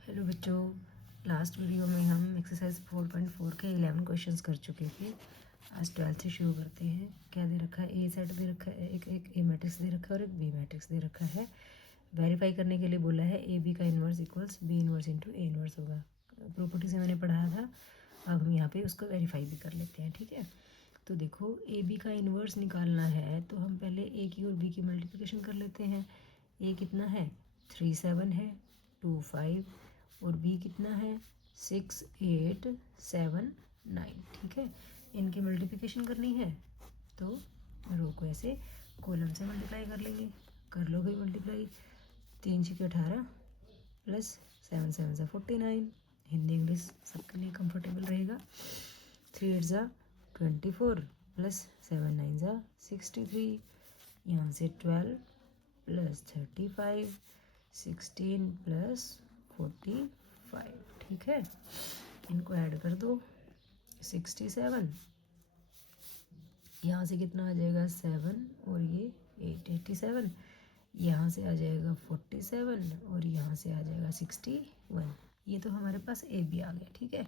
Hello बच्चों, last video में हम एक्सरसाइज 4.4 के 11 क्वेश्चंस कर चुके थे। आज 12 से शुरू करते हैं। क्या दे रखा है? ए सेट दे रखा है, एक ए मैट्रिक्स दे रखा है और एक बी मैट्रिक्स दे रखा है। वेरीफाई करने के लिए बोला है ए बी का inverse equals B inverse into A inverse होगा। प्रॉपर्टी से मैंने पढ़ाया था, अब हम यहाँ पे उसको वेरीफाई भी कर लेते हैं। ठीक है, तो देखो ए बी का इन्वर्स निकालना है तो हम पहले ए की और बी की मल्टीप्लिकेशन कर लेते हैं। ए कितना है? 3 7 है, 2 5 और बी कितना है? 6 8 7 9। ठीक है, इनकी मल्टीप्लिकेशन करनी है तो रो को ऐसे कॉलम से मल्टीप्लाई कर लेंगे। कर लो भाई मल्टीप्लाई। 3 6 18 प्लस 7 7 सा 49। हिंदी इंग्लिश सबके लिए कंफर्टेबल रहेगा। 3 8 ज़ा 24 प्लस 7 9 ज़ा 63। यहाँ से 12 प्लस 35 16 प्लस 45। ठीक है, इनको ऐड कर दो। 67 यहाँ से कितना आ जाएगा? 7 और ये 8 87। यहाँ से आ जाएगा 47 और यहाँ से आ जाएगा 61। ये तो हमारे पास ए बी आ गया। ठीक है,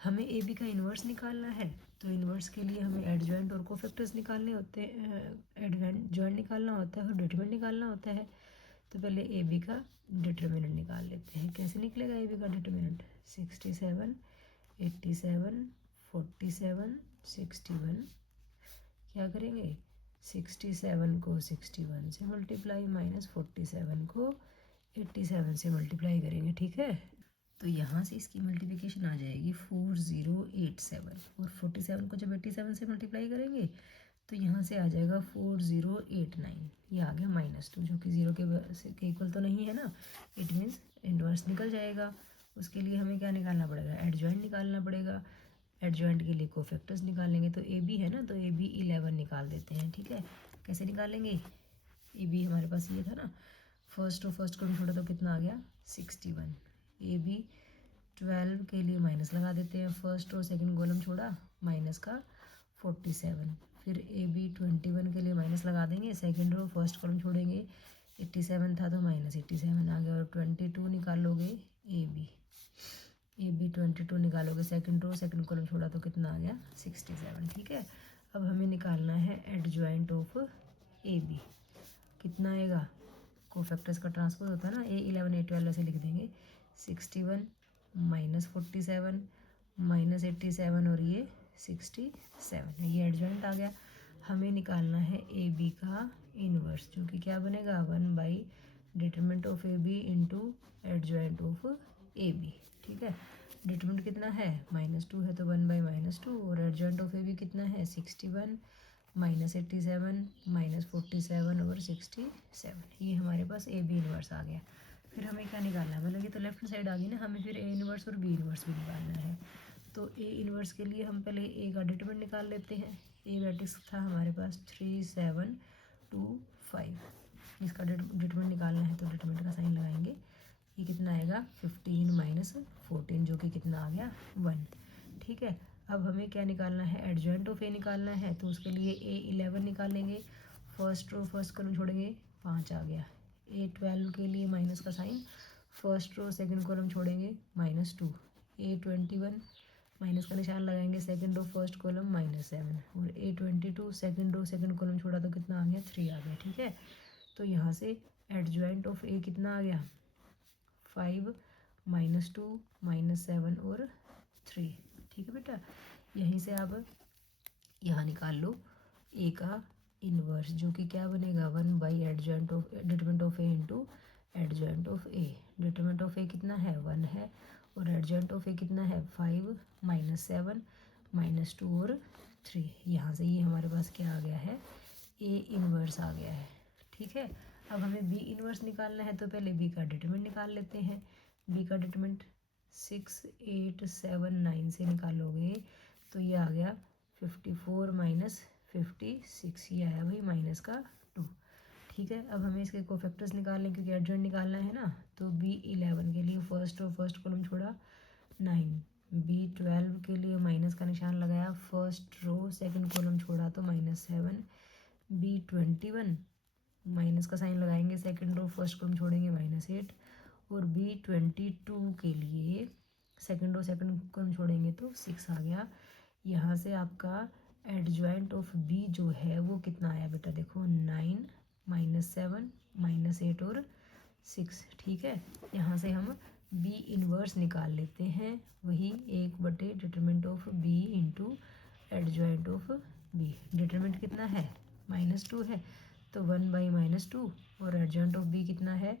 हमें ए बी का इन्वर्स निकालना है तो इन्वर्स के लिए हमें एडजॉइंट और कोफैक्टर्स निकालने होते हैं। एडजॉइंट निकालना होता है और डिटरमिनेंट निकालना होता है। तो पहले ए बी का डिटरमिनेंट निकाल लेते हैं। कैसे निकलेगा ए बी का डिटरमिनेंट? 67 87 47 61। क्या करेंगे? 67 को 61 से मल्टीप्लाई माइनस 47 को 87 से मल्टीप्लाई करेंगे। ठीक है, तो यहाँ से इसकी मल्टीप्लिकेशन आ जाएगी 4087 और 47 को जब 87 से मल्टीप्लाई करेंगे तो यहाँ से आ जाएगा 4089। ये आ गया -2 जो कि 0 के इक्वल तो नहीं है ना। इट मीन्स इन्वर्स निकल जाएगा। उसके लिए हमें क्या निकालना पड़ेगा? एडजॉइंट निकालना पड़ेगा। एडजॉइंट के लिए कोफैक्टर्स निकालेंगे तो ए बी है ना, तो ए बी 11 निकाल देते हैं। ठीक है, कैसे निकालेंगे? ए बी हमारे पास ये था ना, फर्स्ट और फर्स्ट को छोड़ा तो कितना आ गया? 61। ए बी 12 के लिए माइनस लगा देते हैं। फर्स्ट और सेकंड कॉलम छोड़ा, माइनस का 47। फिर ए बी 21 के लिए माइनस लगा देंगे। सेकंड रो फर्स्ट कॉलम छोड़ेंगे, 87 था तो माइनस 87 आ गया। और 22 निकालोगे ए बी 22 निकालोगे सेकंड रो, सेकंड कॉलम छोड़ा तो कितना आ गया? 67। ठीक है, अब हमें निकालना है एडजॉइंट ऑफ ए बी। कितना आएगा? कोफैक्टर्स का ट्रांसपोज होता है ना, A11 A12 ऐसे लिख देंगे। 61 माइनस 47 माइनस 87 और ये 67। ये एडजॉइंट आ गया। हमें निकालना है ए बी का इन्वर्स, जो कि क्या बनेगा? 1 determinant of A B into adjoint of A B. ठीक है, डिटरमिनेंट कितना है? -2 है तो 1/-2 और एडजॉइंट ऑफ ए बी कितना है? 61 -87 -47 और 67। ये हमारे पास ए बी इन्वर्स आ गया। फिर हमें क्या निकालना है? मतलब ये तो लेफ्ट साइड आ गई ना, हमें फिर ए इन्वर्स और बी इन्वर्स भी निकालना है। तो ए इन्वर्स के लिए हम पहले ए का डिटरमिनेंट निकाल लेते हैं। ए मैट्रिक्स था हमारे पास 3 7 2 5। इसका डिटरमिनेंट निकालना है तो डिटरमिनेंट का साइन लगाएंगे। ये कितना आएगा? 15 - 14 जो कि कितना आ गया? 1। ठीक है, अब हमें क्या निकालना है? एडजॉइंट ऑफ ए निकालना है तो उसके लिए A11 निकालेंगे। फर्स्ट रो फर्स्ट कॉलम छोड़ेंगे, 5 आ गया। A12 के लिए माइनस का sign, first row second column छोड़ेंगे, -2। A21 माइनस का निशान लगाएंगे, सेकंड रो फर्स्ट कॉलम -7 और A22 second row second column छोड़ा तो कितना आ गया? 3 आ गया। ठीक है, तो यहाँ से एडजॉइंट ऑफ ए कितना आ गया? 5 -2 -7 और 3। ठीक है बेटा, यहीं से आप यहाँ निकाल लो ए का इन्वर्स, जो कि क्या बनेगा? 1 adjoint of determinant of A into adjoint of A. Determinant of A कितना है? 1 है और एडजॉइंट ऑफ ए कितना है? 5 -7 -2 और 3। यहाँ से ये हमारे पास क्या आ गया है? ए इन्वर्स आ गया है। ठीक है, अब हमें बी इन्वर्स निकालना है तो पहले बी का डिटरमिनेंट निकाल लेते हैं। बी का डिटरमिनेंट 6 8 7 9 से निकालोगे तो ये आ गया 54 - 56। ये आया भाई -2। ठीक है, अब हमें इसके कोफैक्टर्स निकालने क्योंकि एडजॉइंट निकालना है ना। तो B11 के लिए फर्स्ट रो फर्स्ट कॉलम छोड़ा, 9। B12 के लिए माइनस का निशान लगाया, फर्स्ट रो सेकंड कॉलम छोड़ा तो -7। B21 माइनस का साइन लगाएंगे, सेकंड रो फर्स्ट कॉलम छोड़ेंगे, -8 और B22 के लिए सेकंड रो सेकंड को हम छोड़ेंगे तो 6 आ गया। यहाँ से आपका एडजॉइंट ऑफ B जो है वो कितना आया बेटा, देखो 9 -7 -8 और 6, ठीक है। यहाँ से हम B इनवर्स निकाल लेते हैं, वही 1/, determinant of B into adjoint of B। Determinant कितना है, -2 है, तो 1/-2, और एडजॉइंट ऑफ B कितना है,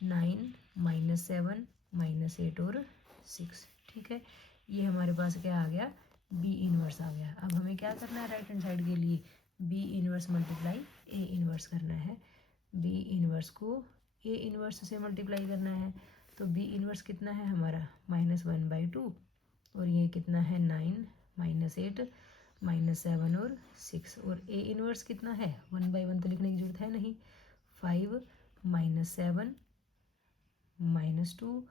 9 -7 -8 और 6, ठीक है। ये हमारे पास क्या आ गया, B इनवर्स आ गया। अब हमें क्या करना है राइट हैंड साइड के लिए, B inverse multiply A inverse करना है। B इनवर्स को A इनवर्स से मल्टीप्लाई करना है, तो B इनवर्स कितना है हमारा, -1/2, और ये कितना है 9 -8 -7 और 6, और A इनवर्स कितना है, 1/1 तो लिखने की जरूरत है नहीं, 5 -7 -2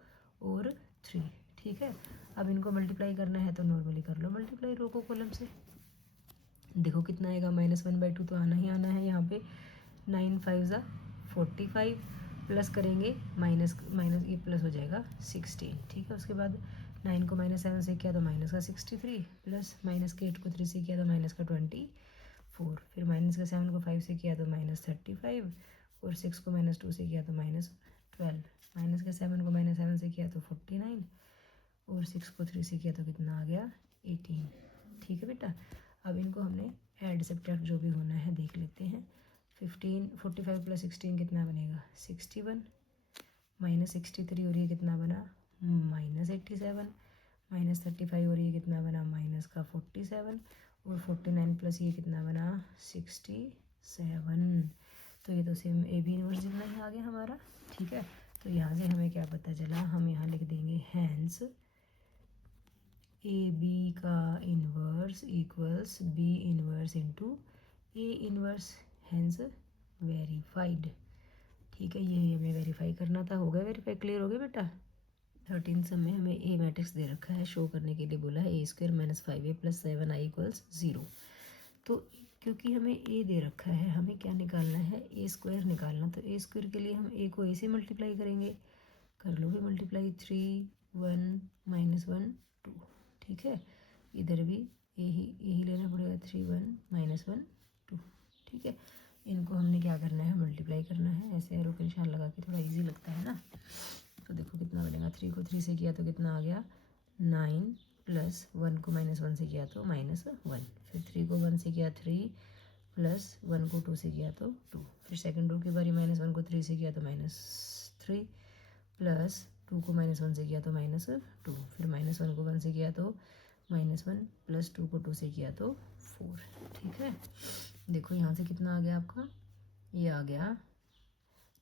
और 3, ठीक है। अब इनको मल्टीप्लाई करना है तो नॉर्मली कर लो मल्टीप्लाई रो को कॉलम से। देखो कितना आएगा, -1/2 तो आना ही आना है यहाँ पे, 9 5 ज़ा 45, प्लस करेंगे माइनस माइनस, ये प्लस हो जाएगा 16, ठीक है। उसके बाद 9 को -7 से किया तो -63, प्लस -8 को 3 से किया तो -24, फिर -7 को 5 से किया तो -35, और 6 को -2 से किया तो -12, -7 को -7 से किया तो 49, और 6 को 3 से किया तो कितना आ गया, 18, ठीक है बेटा। अब इनको हमने ऐड सब्ट्रैक्ट जो भी होना है देख लेते हैं। 45 + 16 कितना बनेगा, 61, -63, और ये कितना बना, -87, -35, और ये कितना बना, -47, और 49 प्लस ये कितना बना, 67। तो ये तो सेम ए बी इनवर्स जितना ही आ गया हमारा, ठीक है। तो यहाँ से हमें क्या पता चला, हम यहाँ लिख देंगे हैंस ए बी का inverse equals B inverse into A inverse, hence verified, ठीक है। ये हमें वेरीफाई करना था, हो गया वेरीफाई, क्लियर हो गया बेटा। 13 सब में हमें ए मैट्रिक्स दे रखा है, शो करने के लिए बोला है A² - 5A + 7I = 0। तो क्योंकि हमें A दे रखा है, हमें क्या निकालना है, A² निकालना। तो A² के लिए हम A को A से मल्टीप्लाई करेंगे, कर लो भी मल्टीप्लाई, 3 1 -1 2, ठीक है। इधर भी यही लेना पड़ेगा, 3 1 -1 2, ठीक है। इनको हमने क्या करना है, मल्टीप्लाई करना है, ऐसे एरो के निशान लगा के थोड़ा इजी लगता है ना। तो देखो कितना बनेगा, 3 को 3 से किया तो कितना आ गया, 9, प्लस 1 को -1 से किया तो -1, फिर 3 को 1 से किया 3, प्लस 1 को 2 से किया तो 2, फिर सेकंड रो की बारी, -1 को 3 से किया तो -3, प्लस 2 को -1 से किया तो -2, फिर -1 को 1 से किया तो -1, प्लस 2 को 2 से किया तो 4, ठीक है। देखो यहाँ से कितना आ गया आपका, ये आ गया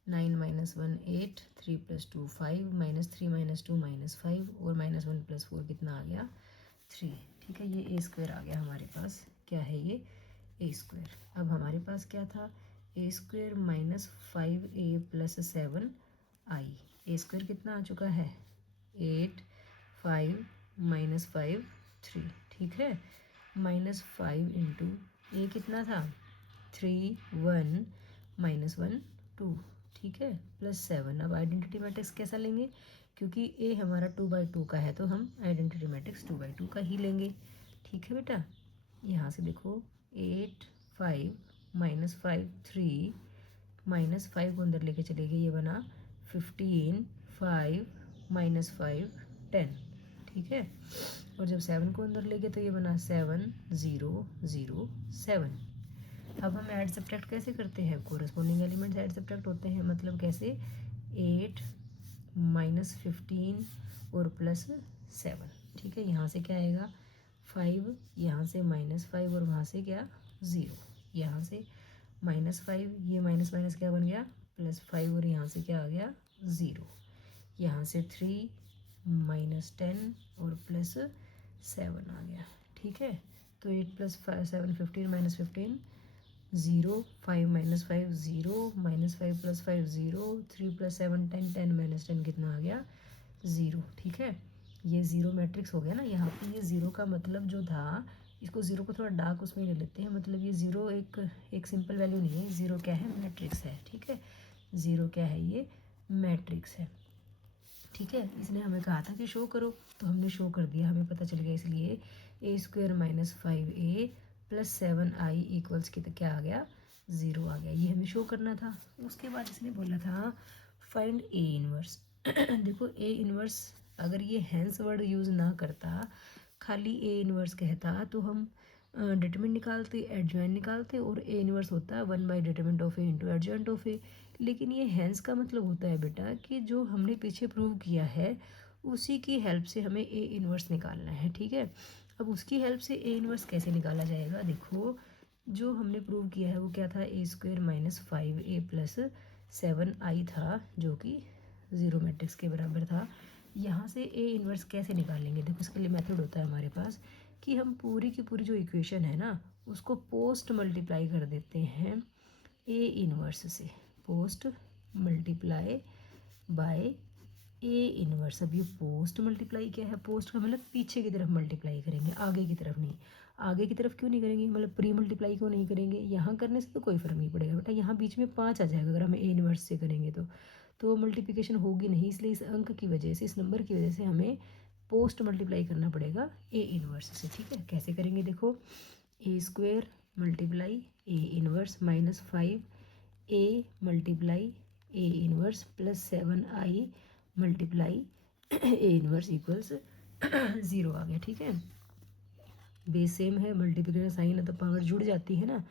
9 -1 8, 3 + 2 5, -3 - 2 -5, और -1 + 4 कितना आ गया, 3, ठीक है। ये A² आ गया हमारे पास, क्या है ये, A²। अब हमारे पास क्या था, A² - 5A + 7I, A² कितना आ चुका है, 8 5 -5 3, ठीक है। -5 इंटू ये कितना था, 3 1 -1 2, ठीक है, +7। अब आइडेंटिटी मैट्रिक्स कैसा लेंगे, क्योंकि A हमारा 2/2 का है तो हम आइडेंटिटी मैट्रिक्स 2/2 का ही लेंगे, ठीक है बेटा। यहाँ से देखो 8 5 -5 3, -5 को अंदर लेके चले गए, ये बना 15 5 -5 10, ठीक है। और जब 7 को अंदर ले गए तो ये बना 7 0 0 7। अब हम ऐड सब्ट्रैक्ट कैसे करते हैं, कोरस्पॉन्डिंग एलिमेंट्स ऐड सब्ट्रैक्ट होते हैं, मतलब कैसे, 8 -15 और +7, ठीक है। यहाँ से क्या आएगा, 5, यहाँ से -5, और वहाँ से क्या, 0, यहाँ से -5, ये माइनस माइनस क्या बन गया, +5, और यहाँ से क्या आ गया, 0, यहाँ से 3 -10 और +7 आ गया, ठीक है। तो 8 + 7 15 -15 0, 5 - 5 0, -5 + 5 0, 3 + 7 10, 10 - 10 कितना आ गया, 0, ठीक है। ये 0 मैट्रिक्स हो गया ना। यहाँ पे ये 0 का मतलब जो था, इसको 0 को थोड़ा डार्क उसमें ले लेते हैं, मतलब ये 0 एक सिंपल वैल्यू नहीं है, 0 क्या है, मैट्रिक्स है, ठीक है। 0 क्या है, ये मैट्रिक्स है। ठीक है, इसने हमें कहा था कि शो करो, तो हमने शो कर दिया, हमें पता चल गया। इसलिए a² minus 5a plus 7i equals की तो क्या आ गया, 0 आ गया। ये हमें शो करना था। उसके बाद इसने बोला था फाइंड ए इनवर्स। देखो ए इनवर्स अगर ये हैंस वर्ड यूज़ ना करता, खाली ए इनवर्स कहता, तो हम डिटरमिनेंट निकालते, एडजॉइंट निकालते, और ए इनवर्स होता है 1 by determinant of A into adjoint of A. लेकिन ये हैंस का मतलब होता है बेटा कि जो हमने पीछे प्रूव किया है उसी की हेल्प से हमें ए इनवर्स निकालना है। ठीक है, अब उसकी हेल्प से ए इनवर्स कैसे निकाला जाएगा, देखो जो हमने प्रूव किया है वो क्या था, a² minus 5a plus 7i था, जो कि 0 मैट्रिक्स के बराबर था। यहाँ से ए इनवर्स कैसे निकालेंगे, देखो इसके लिए मेथड होता है हमारे पास कि हम पूरी की पूरी जो इक्वेशन है ना उसको पोस्ट मल्टीप्लाई कर देते हैं ए इनवर्स से, post multiply by A inverse. अब ये पोस्ट मल्टीप्लाई क्या है, पोस्ट का मतलब पीछे की तरफ मल्टीप्लाई करेंगे, आगे की तरफ नहीं। आगे की तरफ क्यों नहीं करेंगे, मतलब प्री मल्टीप्लाई क्यों नहीं करेंगे, यहाँ करने से तो कोई फ़र्क नहीं पड़ेगा बेटा, यहाँ बीच में 5 आ जाएगा अगर हम ए इनवर्स से करेंगे तो मल्टीप्लिकेशन होगी नहीं। इसलिए इस अंक की वजह से, इस नंबर की वजह से हमें पोस्ट मल्टीप्लाई करना पड़ेगा ए इनवर्स से। ठीक है, कैसे करेंगे, देखो a² multiply A inverse minus 5a multiply A inverse plus 7i multiply A inverse equals 0 आ गया। ठीक है, बेस सेम है, मल्टीप्लिकेशन साइन है तो पावर जुड़ जाती है ना।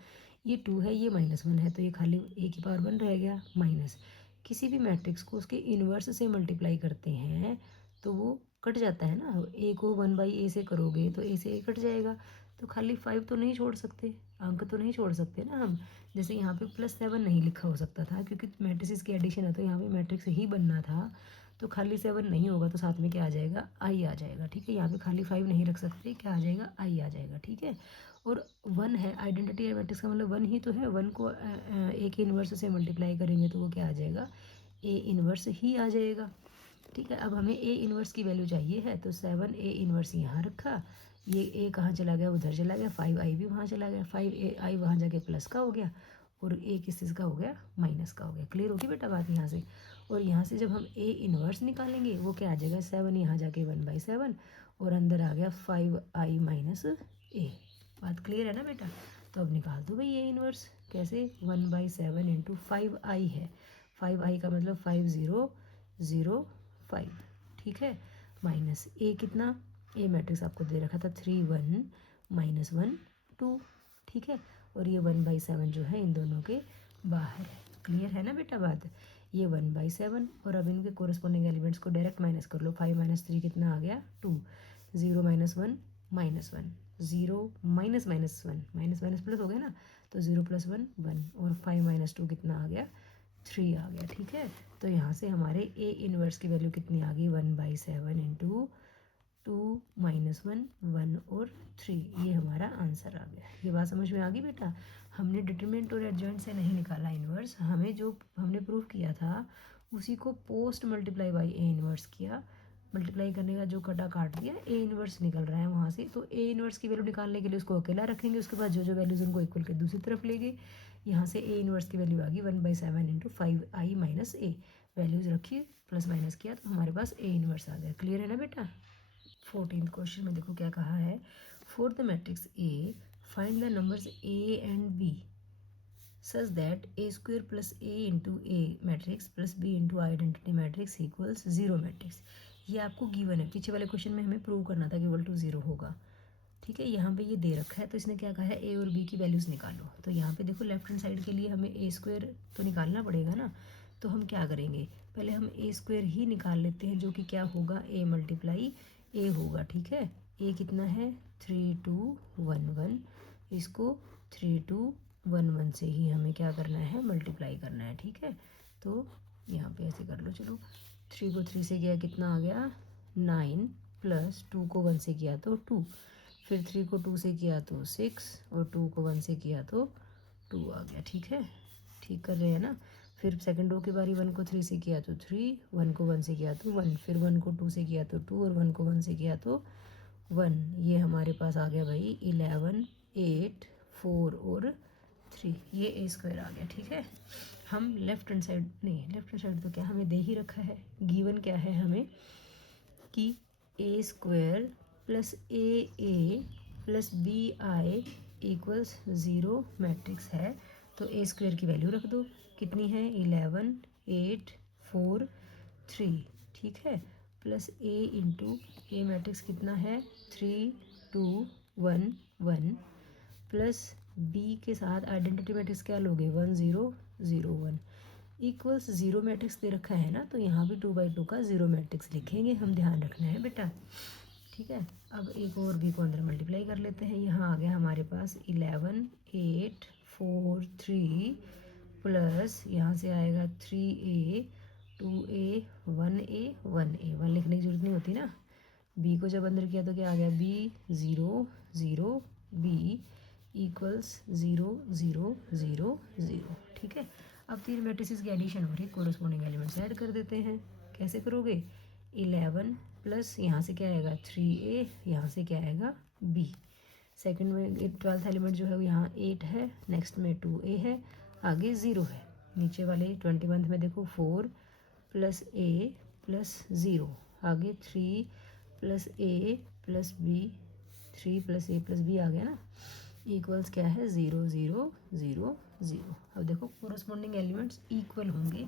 ये 2 है, ये -1 है, तो ये खाली a की पावर 1 रह गया माइनस। किसी भी मैट्रिक्स को उसके इन्वर्स से मल्टीप्लाई करते हैं तो वो कट जाता है ना, a को 1/a से करोगे तो a से a कट जाएगा, तो खाली 5 तो नहीं छोड़ सकते, अंक तो नहीं छोड़ सकते ना हम। जैसे यहाँ पे +7 नहीं लिखा हो सकता था क्योंकि मैट्रिसेस की एडिशन है, तो यहाँ पे मैट्रिक्स ही बनना था, तो खाली 7 नहीं होगा तो साथ में क्या आ जाएगा, आई आ जाएगा। ठीक है, यहाँ पे खाली 5 नहीं रख सकते, क्या आ जाएगा, आई आ जाएगा। ठीक है, और 1 है, आइडेंटिटी मैट्रिक्स का मतलब 1 ही तो है, 1 को ए के इन्वर्स से मल्टीप्लाई करेंगे तो वो क्या आ जाएगा, ए इन्वर्स ही आ जाएगा। ठीक है, अब हमें ए इन्वर्स की वैल्यू चाहिए है, तो 7 ए इन्वर्स यहाँ रखा, ये ए कहाँ चला गया, उधर चला गया, 5i भी वहाँ चला गया, 5ai वहाँ जाके प्लस का हो गया, और ए किस चीज़ का हो गया, माइनस का हो गया। क्लियर होगी बेटा बात यहाँ से। और यहाँ से जब हम ए इन्वर्स निकालेंगे वो क्या आ जाएगा, 7 यहाँ जाके 1/7, और अंदर आ गया 5i माइनस ए। बात क्लियर है ना बेटा, तो अब निकाल दो भाई ए इन्वर्स। कैसे, 1/7 इंटू 5i है, 5i का मतलब 5005। ठीक है, माइनस ए कितना, ए मैट्रिक्स आपको दे रखा था 3 1 -1 2। ठीक है, और ये 1/7 जो है इन दोनों के बाहर है। क्लियर है ना बेटा बात, ये 1/7, और अब इनके कोरस्पॉन्डिंग एलिमेंट्स को डायरेक्ट माइनस कर लो। 5 - 3 कितना आ गया, 2। 0 - 1 -1, 0 minus minus 1, minus minus plus हो गया ना, तो 0 + 1 1, और 5 - 2 कितना आ गया, 3 आ गया। ठीक है, तो यहाँ से हमारे ए इनवर्स की वैल्यू कितनी आ गई, 1/7 इंटू 2 - 1 1 और 3, ये हमारा आंसर आ गया। ये बात समझ में आ गई बेटा, हमने डिटरमिनेंट और एडजॉइंट से नहीं निकाला इन्वर्स, हमें जो हमने प्रूव किया था उसी को post multiply by A inverse किया, मल्टीप्लाई करने का जो कटा काट दिया, ए इन्वर्स निकल रहा है वहाँ से, तो ए इन्वर्स की वैल्यू निकालने के लिए उसको अकेला रखेंगे, उसके बाद जो जो वैल्यूज़ उनको इक्वल के दूसरी तरफ लेंगे। यहाँ से ए इन्वर्स की वैल्यू आ गई 1/7 इंटू 5i माइनस ए, वैल्यूज़ रखी प्लस माइनस किया तो हमारे पास ए इन्वर्स आ गया। क्लियर है ना बेटा। 14th क्वेश्चन में देखो क्या कहा है, for the matrix A find the numbers A and B such that a² plus a into A matrix plus b into identity matrix equals 0 matrix. ये आपको गिवन है, पीछे वाले क्वेश्चन में हमें प्रूव करना था कि इक्वल टू 0 होगा। ठीक है, यहाँ पे ये दे रखा है, तो इसने क्या कहा है, ए और बी की वैल्यूज़ निकालो। तो यहाँ पे देखो लेफ्ट हैंड साइड के लिए हमें a² तो निकालना पड़ेगा ना, तो हम क्या करेंगे, पहले हम a² ही निकाल लेते हैं, जो कि क्या होगा, a मल्टीप्लाई a होगा। ठीक है, a कितना है, 3 2 1 1, इसको 3 2 1 1 से ही हमें क्या करना है, मल्टीप्लाई करना है। ठीक है, तो यहाँ पे ऐसे कर लो, चलो 3 को 3 से किया कितना आ गया, 9, प्लस 2 को 1 से किया तो 2, फिर 3 को 2 से किया तो 6, और 2 को 1 से किया तो 2 आ गया। ठीक है, ठीक कर रहे हैं ना। फिर सेकंड रो की बारी, 1 को 3 से किया तो 3, 1 को 1 से किया तो 1, फिर 1 को 2 से किया तो 2, और 1 को 1 से किया तो 1। ये हमारे पास आ गया भाई 11 8 4 और 3, ये a² आ गया। ठीक है, हम लेफ्ट हैंड साइड नहीं, लेफ्ट हैंड साइड तो क्या हमें दे ही रखा है, गिवन क्या है हमें कि A square plus A plus B I equals 0 matrix है। तो ए स्क्वायर की वैल्यू रख दो, कितनी है 11 8 4 3, ठीक है, plus A into A matrix कितना है 3 2 1 1, प्लस बी के साथ आइडेंटिटी मैट्रिक्स क्या लोगे 1 0 0 1 इक्वल्स 0 मैट्रिक्स दे रखा है ना, तो यहाँ भी 2/2 का 0 मैट्रिक्स लिखेंगे, हम ध्यान रखना है बेटा, ठीक है। अब एक और बी को अंदर मल्टीप्लाई कर लेते हैं, यहाँ आ गया हमारे पास 11 8 4 3 प्लस यहाँ से आएगा 3a 2a 1a 1a, 1 लिखने की जरूरत नहीं होती ना। बी को जब अंदर किया तो क्या आ गया b 0 0 b इक्वल्स 0 0 0 0, ठीक है। अब तीन मैट्रिसेस की एडिशन हो रही है, कोरस्पॉन्डिंग एलिमेंट्स ऐड कर देते हैं। कैसे करोगे 11 प्लस यहाँ से क्या आएगा 3a, यहाँ से क्या आएगा b, सेकंड में 12th एलिमेंट जो है वो यहाँ 8 है, नेक्स्ट में 2a है, आगे 0 है, नीचे वाले 21th में देखो 4 प्लस a प्लस 0, आगे 3 plus a plus b, 3 plus a plus b आ गया ना, इक्वल्स क्या है 0 0 0 0। अब देखो कोरस्पॉन्डिंग एलिमेंट्स इक्वल होंगे,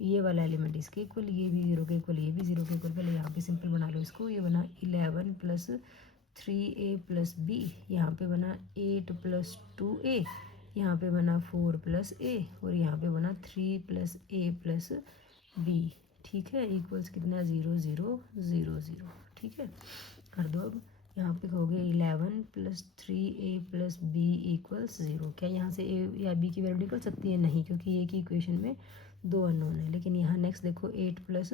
ये वाला एलिमेंट इसके इक्वल, ये भी 0 के इक्वल, ये भी 0 के इक्वल। पहले यहाँ पे सिंपल बना लो इसको, ये बना 11 प्लस 3a प्लस b, यहाँ पे बना 8 प्लस 2a, यहाँ पे बना 4 प्लस a, और यहाँ पे बना 3 प्लस a प्लस b, ठीक है, इक्वल्स कितना 0 0 0 0, ठीक है। कर दो अब, यहाँ पे कहोगे 11 plus 3a plus b equals 0। क्या यहाँ से a या b की वैल्यू निकल सकती है? नहीं, क्योंकि a की इक्वेशन में 2 अननोन है। लेकिन यहाँ नेक्स्ट देखो 8 plus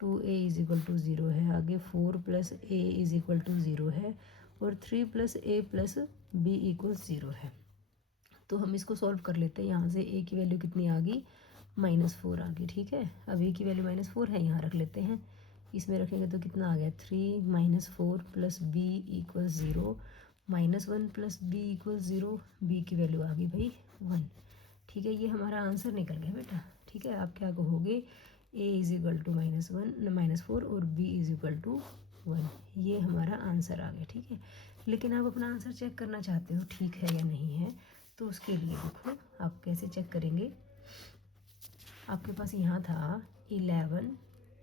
2a is equal to 0 है, आगे 4 plus a is equal to 0 है, और 3 plus a plus b equals 0 है। तो हम इसको सॉल्व कर लेते हैं। यहाँ से a की वैल्यू कितनी आ गई -4 आ गई, ठीक है। अब a की वैल्यू -4 है, यहाँ रख लेते हैं, इसमें रखेंगे तो कितना आ गया 3 4 plus b equals 0, -1 plus b equals 0, b की वैल्यू आ गई भाई 1, ठीक है। ये हमारा आंसर निकल गया बेटा, ठीक है। आप क्या कहोगे a इज इक्वल टू -4 और b इज इक्वल टू 1, ये हमारा आंसर आ गया, ठीक है। लेकिन आप अपना आंसर चेक करना चाहते हो ठीक है या नहीं है, तो उसके लिए देखो आप कैसे चेक करेंगे। आपके पास यहाँ था 11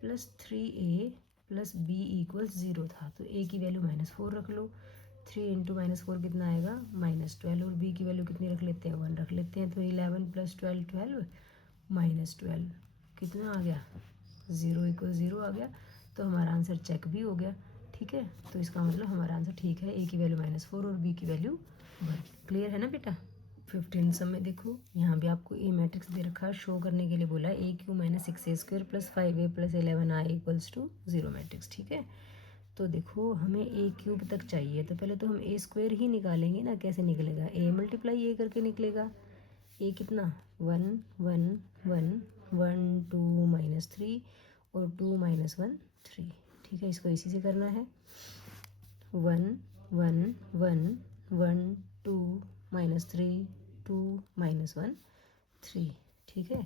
plus 3a plus b equals 0 था, तो a की वैल्यू -4 रख लो, 3 इंटू -4 कितना आएगा -12, और b की वैल्यू कितनी रख लेते हैं 1 रख लेते हैं, तो 11 प्लस 12 12 -12 कितना आ गया 0 इक्वल 0 आ गया। तो हमारा आंसर चेक भी हो गया, ठीक है। तो इसका मतलब हमारा आंसर ठीक है, a की वैल्यू -4 और b की वैल्यू 1। क्लियर है ना बेटा। 15 सब में देखो यहाँ भी आपको ए मैट्रिक्स दे रखा है, शो करने के लिए बोला है a³ - 6a² plus 5a plus 11i equals to 0 matrix, ठीक है। तो देखो हमें a³ तक चाहिए, तो पहले तो हम a² ही निकालेंगे ना। कैसे निकलेगा a मल्टीप्लाई a करके निकलेगा, a कितना 1 1 1 1 2 -3 और 2 -1 3, ठीक है। इसको इसी से करना है 1 1 1 1 2 -3 2 -1 3, ठीक है।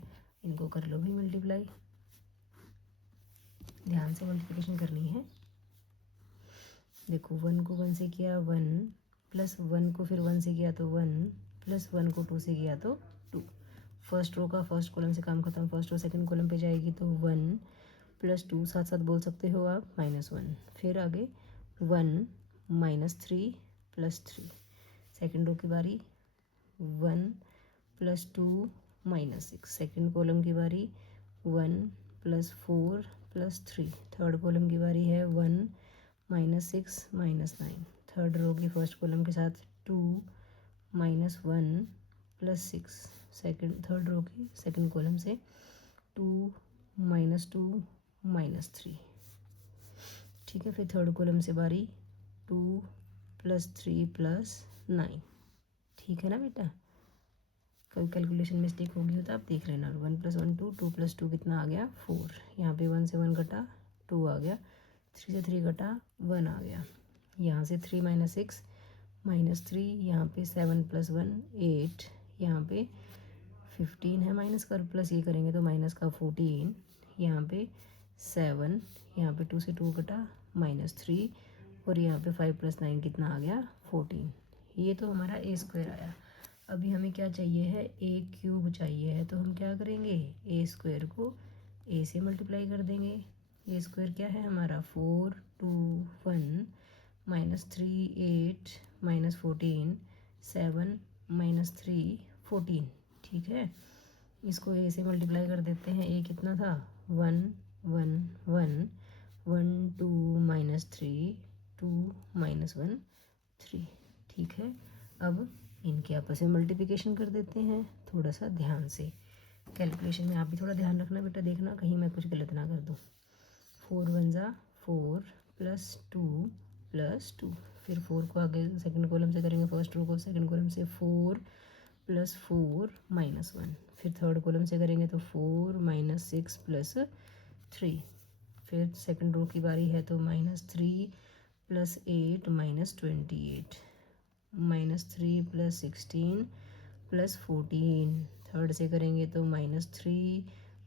इनको कर लो भी मल्टीप्लाई, ध्यान से मल्टीप्लिकेशन करनी है। देखो 1 को 1 से किया 1, प्लस 1 को फिर 1 से किया तो 1, प्लस 1 को 2 से किया तो 2। फर्स्ट रो का फर्स्ट कॉलम से काम खत्म, फर्स्ट रो सेकंड कॉलम पे जाएगी तो 1 प्लस 2 साथ साथ बोल सकते हो आप -1, फिर आगे 1 -3 प्लस 3, सेकंड रो की बारी 1 प्लस 2 -6, सेकंड कॉलम की बारी 1 प्लस 4 प्लस 3, थर्ड कॉलम की बारी है 1 -6 -9, थर्ड रो की फर्स्ट कॉलम के साथ 2 -1 प्लस 6, सेकंड थर्ड रो की सेकंड कॉलम से 2 -2 -3, ठीक है। फिर थर्ड कॉलम से बारी 2 प्लस 3 प्लस 9, ठीक है ना बेटा। कभी कैलकुलेशन मिस्टेक होगी हो तो आप देख लेना। 1 + 1 2, 2 + 2 कितना आ गया 4, यहाँ पे 1 से 1 कटा 2 आ गया, 3 से 3 कटा 1 आ गया, यहाँ से 3 - 6 -3, यहाँ पे 7 + 1 8, यहाँ पे 15 है माइनस का, प्लस ये करेंगे तो माइनस का 14, यहाँ पे 7, यहाँ पे 2 से 2 कटा -3, और यहाँ पे 5 + 9 कितना आ गया 14। ये तो हमारा ए स्क्वायर आया। अभी हमें क्या चाहिए है, ए क्यूब चाहिए है, तो हम क्या करेंगे, ए स्क्वायर को ए से मल्टीप्लाई कर देंगे। ए स्क्वायर क्या है हमारा 4 2 1 -3 8 -14 7 -3 14, ठीक है। इसको ए से मल्टीप्लाई कर देते हैं। ए कितना था 1 1 1 1 2 -3 2 -1 3, ठीक है। अब इनके आपस में मल्टीप्लिकेशन कर देते हैं, थोड़ा सा ध्यान से। कैलकुलेशन में आप भी थोड़ा ध्यान रखना बेटा, देखना कहीं मैं कुछ गलत ना कर दूँ। 4 1 ज़ा 4 +2 +2, फिर 4 को आगे सेकंड कॉलम से करेंगे, फर्स्ट रो को सेकंड कॉलम से 4 + 4 -1, फिर थर्ड कॉलम से करेंगे तो 4 -6 + 3, फिर सेकंड रो की बारी है तो -3 + 8 -28 -3 + 16 + 14, थर्ड से करेंगे तो -3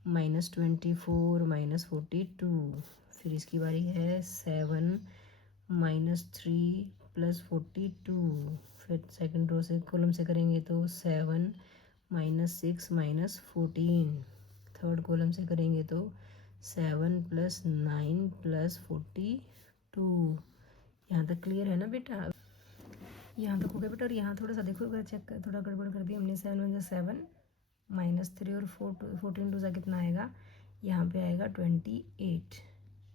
-24 -42, फिर इसकी बारी है 7 -3 + 42, फिर सेकंड रो से कॉलम से करेंगे तो 7 -6 -14, थर्ड कॉलम से करेंगे तो 7 + 9 + 42। यहाँ तक क्लियर है ना बेटा? यहाँ तक हो गया बेटा। और यहाँ थोड़ा सा देखो, अगर चेक थोड़ा गड़बड़ कर दी हमने। 7 1 = 7 -3 और 14 2 सा कितना आएगा, यहाँ पे आएगा 28,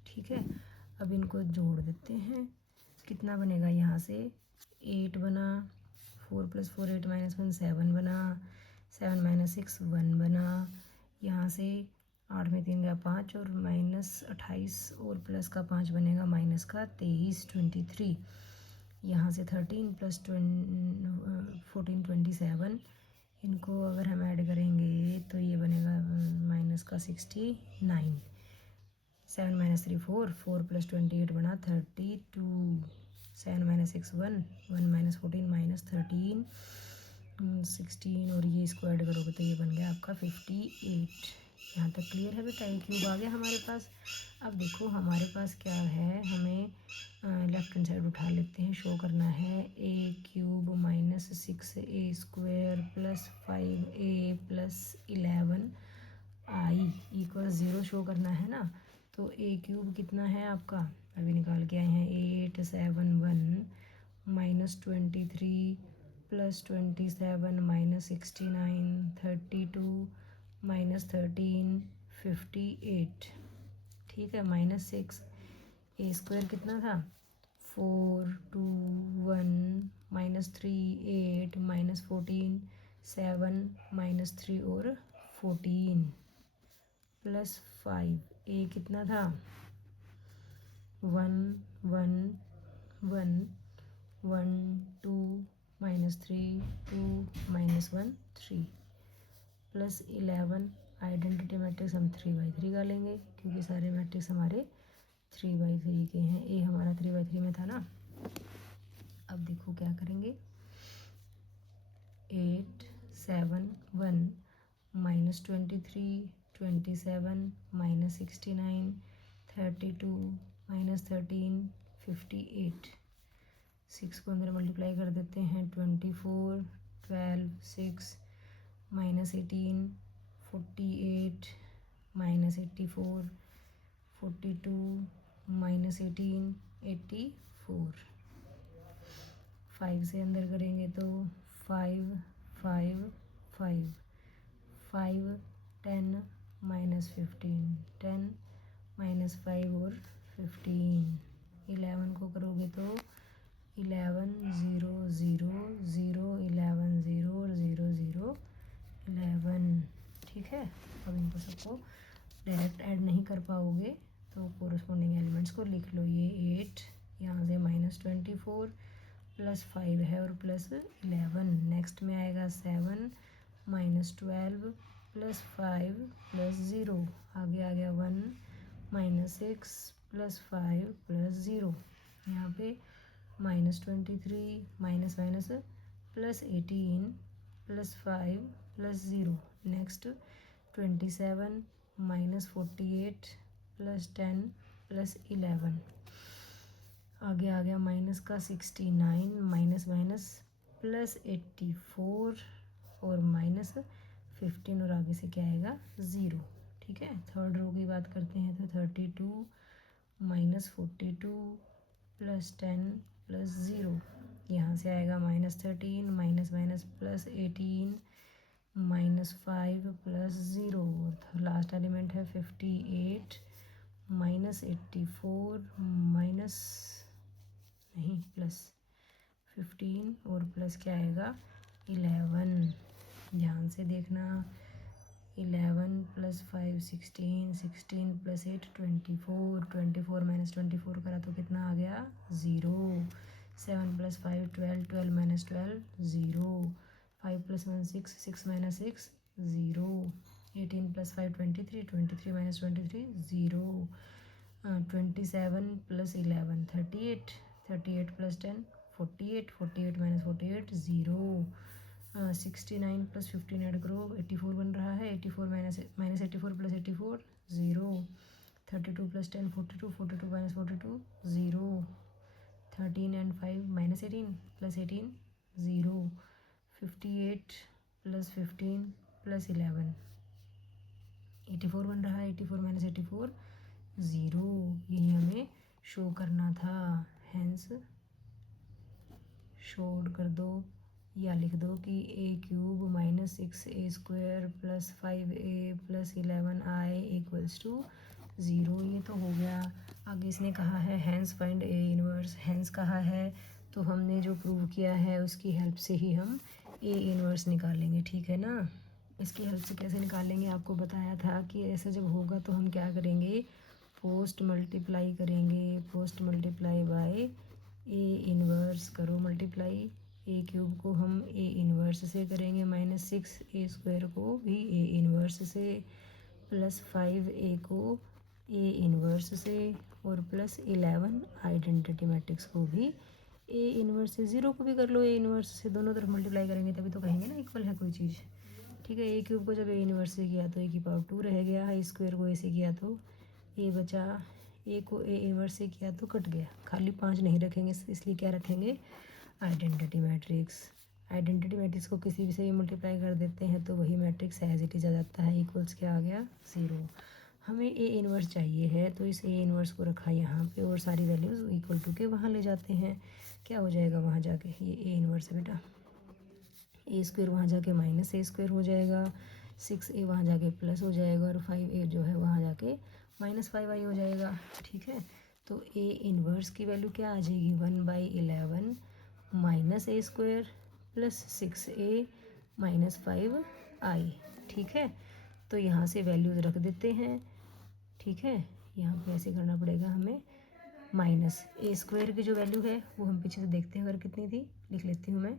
ठीक है। अब इनको जोड़ देते हैं, कितना बनेगा, यहाँ से 8 बना, 4 + 4 8 -1 7 बना, 7 - 6 1 बना, यहाँ से 8 में 3 गया 5, और -28 और प्लस का 5 बनेगा माइनस का 23 23, यहाँ से 13 + 14 27, इनको अगर हम ऐड करेंगे तो ये बनेगा माइनस का 69। 7 - 3 4 4 + 28 बना 32, 7 - 6 1 1 - 14 -13 16, और ये इसको ऐड करोगे तो ये बन गया आपका 58। यहाँ तक क्लियर है बेटा? ए क्यूब आ गया हमारे पास। अब देखो हमारे पास क्या है, हमें लेफ्ट हैंड साइड उठा लेते हैं, शो करना है ए cube -6a² + 5a + 11i = 0 show करना है ना। तो ए क्यूब कितना है आपका, अभी निकाल के आए हैं, 8 7 1 -23 + 27 -69 32 -13 58, ठीक है। -6 a² कितना था 4 2 1 -3 8 -14 7 -3 और 14 + 5, a कितना था 1 1 1 1 2 -3 2 -1 3 + 11, आइडेंटिटी मैट्रिक्स हम 3/3 का लेंगे, क्योंकि सारे मैट्रिक्स हमारे 3/3 के हैं। ए हमारा 3/3 में था ना। अब देखो क्या करेंगे, 8 7 1 -23 27 -69 32 -13 58, 6 को अंदर मल्टीप्लाई कर देते हैं, 24 12 6 -18 48 -84 42 -18 84, 5 से अंदर करेंगे तो 5 5 5 5 10 -15 10 -5 और 15, 11 को करोगे तो 11 0 0 0 11 0 और 0 0 11, ठीक है। अब इनको सबको डायरेक्ट ऐड नहीं कर पाओगे तो कोरस्पॉन्डिंग एलिमेंट्स को लिख लो। ये 8 यहाँ से -24 + 5 है और +11, नेक्स्ट में आएगा 7 -12 + 5 + 0, आगे आ गया 1 -6 + 5 + 0, यहाँ पे -23 +18 + 5 + 0, नेक्स्ट 27 माइनस 48 प्लस 10 प्लस 11, आगे आ गया माइनस का 69 माइनस माइनस प्लस 84 और माइनस 15 और आगे से क्या आएगा 0। ठीक है, थर्ड रो की बात करते हैं तो 32 माइनस 42 प्लस 10 प्लस 0, यहाँ से आएगा minus 13 minus minus plus 18 minus 5 plus 0, और लास्ट एलिमेंट है 58 माइनस 84 माइनस नहीं प्लस 15 और प्लस क्या आएगा 11। ध्यान से देखना, 11 प्लस 5 16, 16 प्लस 8 24, 24 माइनस 24 करा तो कितना आ गया 0। 7 plus 5 12, 12 minus 12 0, 5 plus 1 6, 6 minus 6 0, 18 plus 5 23, 23 minus 23 0, 27 plus 11 38, 38 plus 10 48, 48 minus 48 0, 69 plus 15 add करो 84 बन रहा है, 84 minus 84 plus 84 0, 32 plus 10 42, 42 minus 42 0, 13 and 5 minus 18 plus 18 0, 58 plus 15 plus 11 84 बन रहा है, 84 माइनस 84 0, यही हमें शो करना था। हैंस शो कर दो या लिख दो कि A cube minus 6a square plus 5a plus 11i equals to 0। ये तो हो गया। आगे इसने कहा है hence find A inverse. Hence कहा है तो हमने जो प्रूव किया है उसकी हेल्प से ही हम ए इनवर्स निकालेंगे, ठीक है ना। इसकी हेल्प से कैसे निकालेंगे, आपको बताया था कि ऐसा जब होगा तो हम क्या करेंगे, पोस्ट मल्टीप्लाई करेंगे, post multiply by A inverse करो मल्टीप्लाई। ए क्यूब को हम ए इनवर्स से करेंगे, माइनस 6a स्क्वायर को भी ए इनवर्स से, प्लस 5a को ए इनवर्स से, और प्लस 11 आइडेंटिटी मैट्रिक्स को भी ए इनवर्स से। 0 को भी कर लो ए इनवर्स से, दोनों तरफ मल्टीप्लाई करेंगे तभी तो कहेंगे ना इक्वल है कोई चीज़, ठीक है। ए क्यूब को जब ए इनवर्स से किया तो ए की पावर 2 रह गया, ए स्क्वायर को ए से किया तो ए बचा, ए को ए इनवर्स से किया तो कट गया, खाली 5 नहीं रखेंगे, इसलिए क्या रखेंगे आइडेंटिटी मैट्रिक्स। आइडेंटिटी मैट्रिक्स को किसी भी से मल्टीप्लाई कर देते हैं तो वही मैट्रिक्स एज इट इज आ जाता है, इक्वल्स क्या आ गया 0। हमें ए इनवर्स चाहिए है तो इस ए इनवर्स को रखा यहाँ पे और सारी वैल्यूज़ इक्वल टू के वहाँ ले जाते हैं। क्या हो जाएगा वहाँ जाके, ये ए इनवर्स है बेटा, ए स्क्वायर वहाँ जाके माइनस ए स्क्वायर हो जाएगा, 6a वहाँ जाके प्लस हो जाएगा, और 5a जो है वहाँ जाके माइनस 5i हो जाएगा, ठीक है। तो ए इनवर्स की वैल्यू क्या आ जाएगी 1/11 minus A square plus 6a minus 5i, ठीक है। तो यहाँ से वैल्यूज रख देते हैं, ठीक है। यहाँ पे ऐसे करना पड़ेगा हमें, माइनस ए स्क्वायर की जो वैल्यू है वो हम पीछे से देखते हैं अगर कितनी थी, लिख लेती हूँ मैं।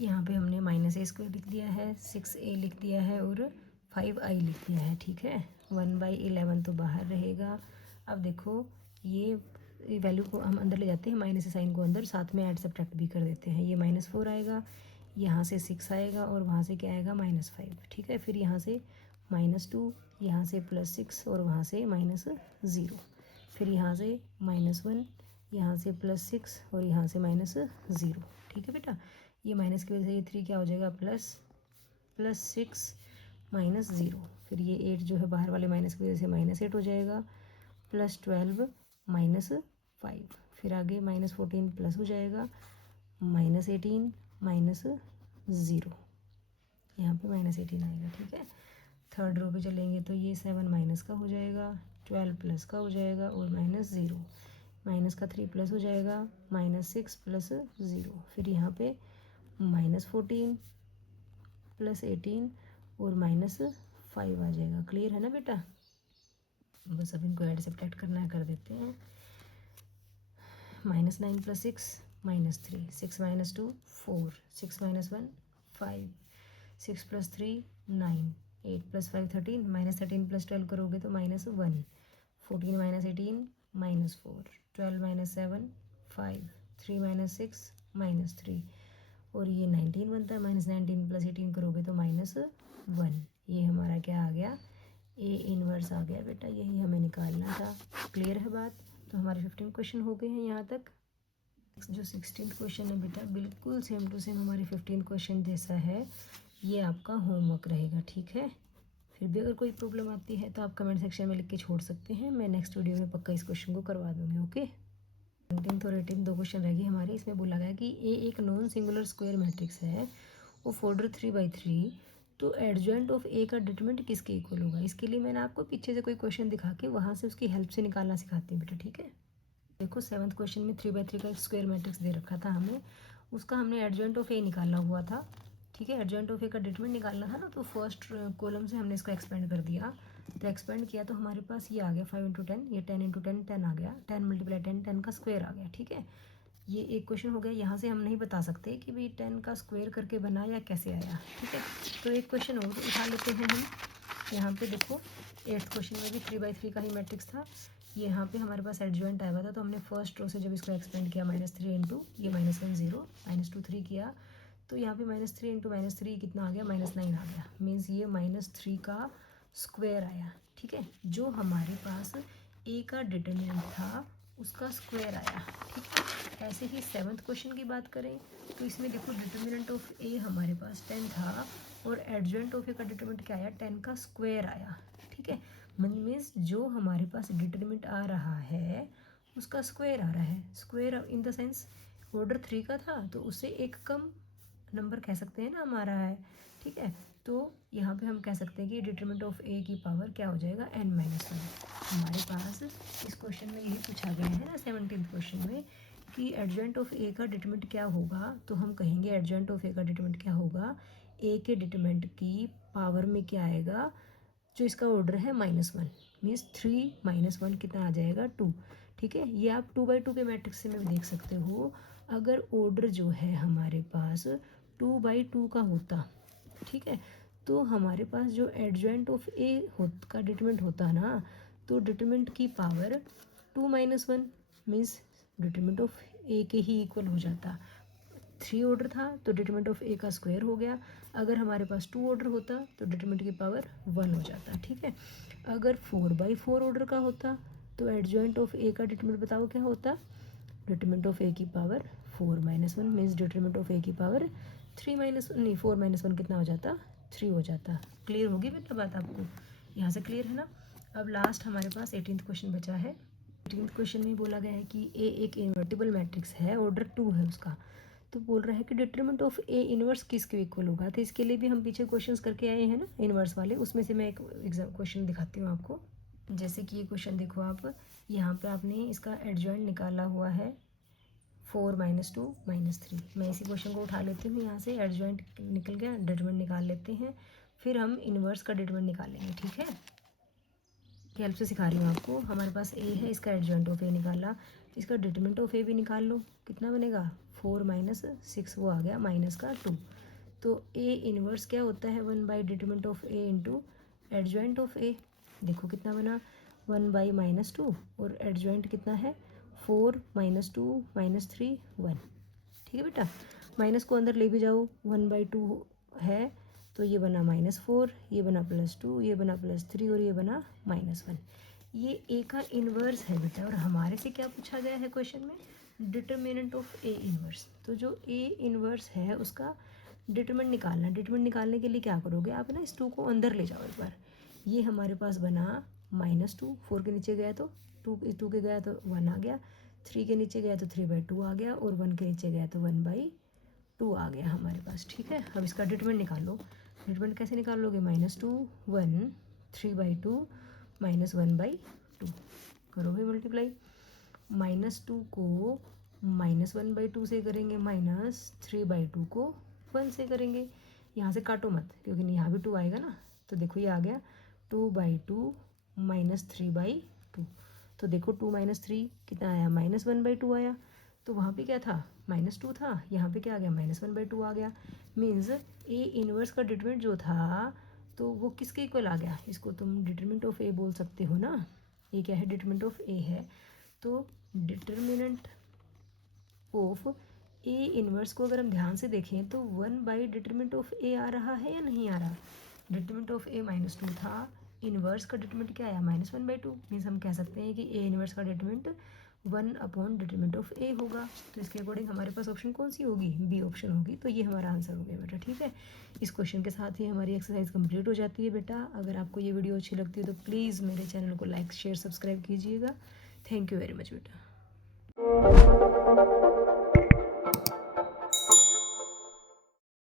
यहाँ पे हमने माइनस ए स्क्वायर लिख दिया है, 6a लिख दिया है और 5i लिख दिया है, ठीक है। 1/11 तो बाहर रहेगा। अब देखो ये वैल्यू को हम अंदर ले जाते हैं, माइनस साइन को अंदर, साथ में ऐड सब्ट्रैक्ट भी कर देते हैं। ये -4 आएगा, यहाँ से 6 आएगा और वहाँ से क्या आएगा -5, ठीक है। फिर यहाँ से -2, यहाँ से +6 और वहाँ से -0, फिर यहाँ से -1, यहाँ से +6 और यहाँ से -0, ठीक है बेटा। ये माइनस की वजह से ये 3 क्या हो जाएगा +6 -0, फिर ये 8 जो है बाहर वाले माइनस की वजह से -8 हो जाएगा, +12 -5, फिर आगे -14 प्लस हो जाएगा, -18 -0, यहाँ पे -18 आएगा, ठीक है। थर्ड रो पे चलेंगे तो ये 7 माइनस का हो जाएगा, 12 प्लस का हो जाएगा और -0, माइनस का 3 प्लस हो जाएगा, -6 + 0, फिर यहाँ पे -14 + 18 और -5 आ जाएगा। क्लियर है ना बेटा, बस अब इनको ऐड सब्ट्रैक्ट करना है, कर देते हैं। -9 + 6 -3, 6 - 2 4, 6 - 1 5, 6 + 3 9, 8 + 5 13, -13 + 12 करोगे तो -1, 14 - 18 -4, 12 - 7 5, 3 - 6 -3, और ये 19 बनता है, -19 + 18 करोगे तो -1, ये हमारा क्या आ गया, ए इनवर्स आ गया बेटा, यही हमें निकालना था। क्लियर है बात? तो हमारे 15 क्वेश्चन हो गए हैं यहाँ तक। जो 16th क्वेश्चन है बेटा बिल्कुल सेम टू सेम हमारे 15 क्वेश्चन जैसा है, ये आपका होमवर्क रहेगा, ठीक है। फिर भी अगर कोई प्रॉब्लम आती है तो आप कमेंट सेक्शन में लिख के छोड़ सकते हैं, मैं नेक्स्ट वीडियो में पक्का इस क्वेश्चन को करवा दूँगी। ओके, 17th और 18th 2 क्वेश्चन रहेगी हमारे। इसमें बोला गया कि ए एक नॉन सिंगुलर स्क्वायर मैट्रिक्स है ऑफ ऑर्डर 3/3, तो एडजॉइंट ऑफ ए का डिटरमिनेंट किसके इक्वल होगा। इसके लिए मैंने आपको पीछे से कोई क्वेश्चन दिखा के वहाँ से उसकी हेल्प से निकालना सिखाती हूँ बेटा, ठीक है। देखो 7th क्वेश्चन में 3/3 का एक स्क्वायर मैट्रिक्स दे रखा था हमें, उसका हमने एडजॉइंट ऑफ ए निकालना हुआ था, ठीक है। एडजॉइंट ऑफ ए का डिटरमिनेंट निकालना था ना, तो फर्स्ट कॉलम से हमने इसको एक्सपेंड कर दिया। तो एक्सपेंड किया तो हमारे पास ये आ गया 5 × 10, ये 10 × 10 10 आ गया, 10 × 10 10 का स्क्वायर आ गया, ठीक है। ये एक क्वेश्चन हो गया। यहाँ से हम नहीं बता सकते कि भाई 10 का स्क्वायर करके बना या कैसे आया, ठीक है। तो एक क्वेश्चन और उठा लेते हैं हम। यहाँ पे देखो 8th क्वेश्चन में भी 3/3 का ही मैट्रिक्स था। यहाँ पे हमारे पास एडजॉइंट आया हुआ था, तो हमने फर्स्ट रो से जब इसको एक्सपेंड किया -3 इंटू ये -1 0 -2 3 किया, तो यहाँ पे -3 इंटू -3 कितना आ गया, -9 आ गया। मीन्स ये -3 का स्क्वायर आया, ठीक है। जो हमारे पास ए का डिटरमिनेंट था उसका स्क्वायर आया, ठीक है। ऐसे ही 7th क्वेश्चन की बात करें तो इसमें देखो डिटरमिनेंट ऑफ ए हमारे पास 10 था और एडजॉइंट ऑफ ए का डिटरमिनेंट क्या आया, 10 का स्क्वायर आया, ठीक है। मीन्स जो हमारे पास डिटरमिनेंट आ रहा है उसका स्क्वायर आ रहा है। Square in the sense order 3 का था तो उससे एक कम नंबर कह सकते हैं ना हमारा है, ठीक है। तो यहाँ पे हम कह सकते हैं कि डिटरमिनेंट ऑफ ए की पावर क्या हो जाएगा, n-1। हमारे पास इस क्वेश्चन में यही पूछा गया है ना 17th क्वेश्चन में कि एडजॉइंट ऑफ ए का डिटरमिनेंट क्या होगा, तो हम कहेंगे एडजॉइंट ऑफ ए का डिटरमिनेंट क्या होगा, ए के डिटरमिनेंट की पावर में क्या आएगा, जो इसका ऑर्डर है -1, मीन्स 3 - 1 कितना आ जाएगा 2, ठीक है। ये आप 2/2 के मैट्रिक्स से में भी देख सकते हो। अगर ऑर्डर जो है हमारे पास 2/2 का होता, ठीक है, तो हमारे पास जो एडजॉइंट ऑफ ए का डिटरमिनेंट होता ना, तो डिटरमिनेंट की पावर 2 - 1 मीन्स डिटरमिनेंट ऑफ ए के ही इक्वल हो जाता। 3 ऑर्डर था तो डिटरमिनेंट ऑफ ए का स्क्वायर हो गया। अगर हमारे पास 2 ऑर्डर होता तो डिटरमिनेंट की पावर 1 हो जाता, ठीक है। अगर 4/4 ऑर्डर का होता तो एडजॉइंट ऑफ ए का डिटरमिनेंट बताओ क्या होता, डिटरमिनेंट ऑफ ए की पावर 4 - 1 मीन्स डिटरमिनेंट ऑफ ए की पावर 4 - 1 कितना हो जाता, 3 हो जाता। क्लियर होगी बेटा बात आपको, यहाँ से क्लियर है ना। अब लास्ट हमारे पास 18th क्वेश्चन बचा है। 18th क्वेश्चन में बोला गया है कि ए एक इन्वर्टिबल मैट्रिक्स है, ऑर्डर 2 है उसका, तो बोल रहा है कि डिटरमिनेंट ऑफ ए इनवर्स किसके इक्वल होगा। तो इसके लिए भी हम पीछे क्वेश्चंस करके आए हैं ना इनवर्स वाले, उसमें से मैं एक एग्जाम क्वेश्चन दिखाती हूँ आपको। जैसे कि ये क्वेश्चन देखो आप, यहाँ पे आपने इसका एडजॉइंट निकाला हुआ है 4 - 2 - 3। मैं इसी क्वेश्चन को उठा लेती हूँ, यहाँ से एडजॉइंट निकल गया, डिटरमिनेंट निकाल लेते हैं, फिर हम इनवर्स का डिटरमिनेंट निकालेंगे, ठीक है। हेल्प से सिखा रही हूँ आपको। हमारे पास ए है, इसका एडजॉइंट ऑफ ए निकाला, तो इसका डिटरमिनेंट ऑफ ए भी निकाल लो, कितना बनेगा 4 - 6 वो आ गया -2। तो ए इनवर्स क्या होता है, determinant of A into adjoint of A. देखो कितना बना 1/-2 और एडजॉइंट कितना है 4 - 2 - 3 1, ठीक है बेटा। माइनस को अंदर ले भी जाओ, 1/2 है तो ये बना -4, ये बना +2, ये बना +3 और ये बना -1। ये ए का इन्वर्स है बेटा, और हमारे से क्या पूछा गया है क्वेश्चन में, डिटरमिनेंट ऑफ ए इन्वर्स। तो जो ए इन्वर्स है उसका डिटरमिनेंट निकालना। डिटरमिनेंट निकालने के लिए क्या करोगे आप ना, इस 2 को अंदर ले जाओ एक बार। ये हमारे पास बना -2, 4 के नीचे गया तो 2 के गया तो 1 आ गया, 3 के नीचे गया तो 3/2 आ गया, और 1 के नीचे गया तो 1/2 आ गया हमारे पास, ठीक है। अब इसका डिटरमिनेंट निकालो। डिटरमिनेंट कैसे निकालोगे, -2 1 3/2 -1/2 करोगे मल्टीप्लाई। -2 को -1/2 से करेंगे, -3/2 को 1 से करेंगे। यहाँ से काटो मत क्योंकि यहाँ भी 2 आएगा ना, तो देखो ये आ गया 2/2 -3/2। तो देखो 2 - 3 कितना आया, -1/2 आया। तो वहाँ पे क्या था, -2 था, यहाँ पे क्या आ गया, -1/2 आ गया। मीन्स ए इनवर्स का डिटरमिनेंट जो था तो वो किसके इक्वल आ गया, इसको तुम डिटरमिनेंट ऑफ ए बोल सकते हो ना। ये क्या है, डिटरमिनेंट ऑफ ए है, तो डिटरमिनेंट ऑफ ए इनवर्स को अगर हम ध्यान से देखें तो 1/डिटरमिनेंट ऑफ ए आ रहा है या नहीं आ रहा, डिटरमिनेंट ऑफ ए -2 था, इनवर्स का डिटरमिनेंट क्या आया -1/2, मीन्स हम कह सकते हैं कि ए इनवर्स का डिटरमिनेंट 1/, डिटरमिनेंट ऑफ ए होगा। तो इसके अकॉर्डिंग हमारे पास ऑप्शन कौन सी होगी, बी ऑप्शन होगी। तो ये हमारा आंसर हो गया बेटा, ठीक है। इस क्वेश्चन के साथ ही हमारी एक्सरसाइज कंप्लीट हो जाती है बेटा। अगर आपको ये वीडियो अच्छी लगती है तो प्लीज़ मेरे चैनल को लाइक शेयर सब्सक्राइब कीजिएगा। थैंक यू वेरी मच बेटा।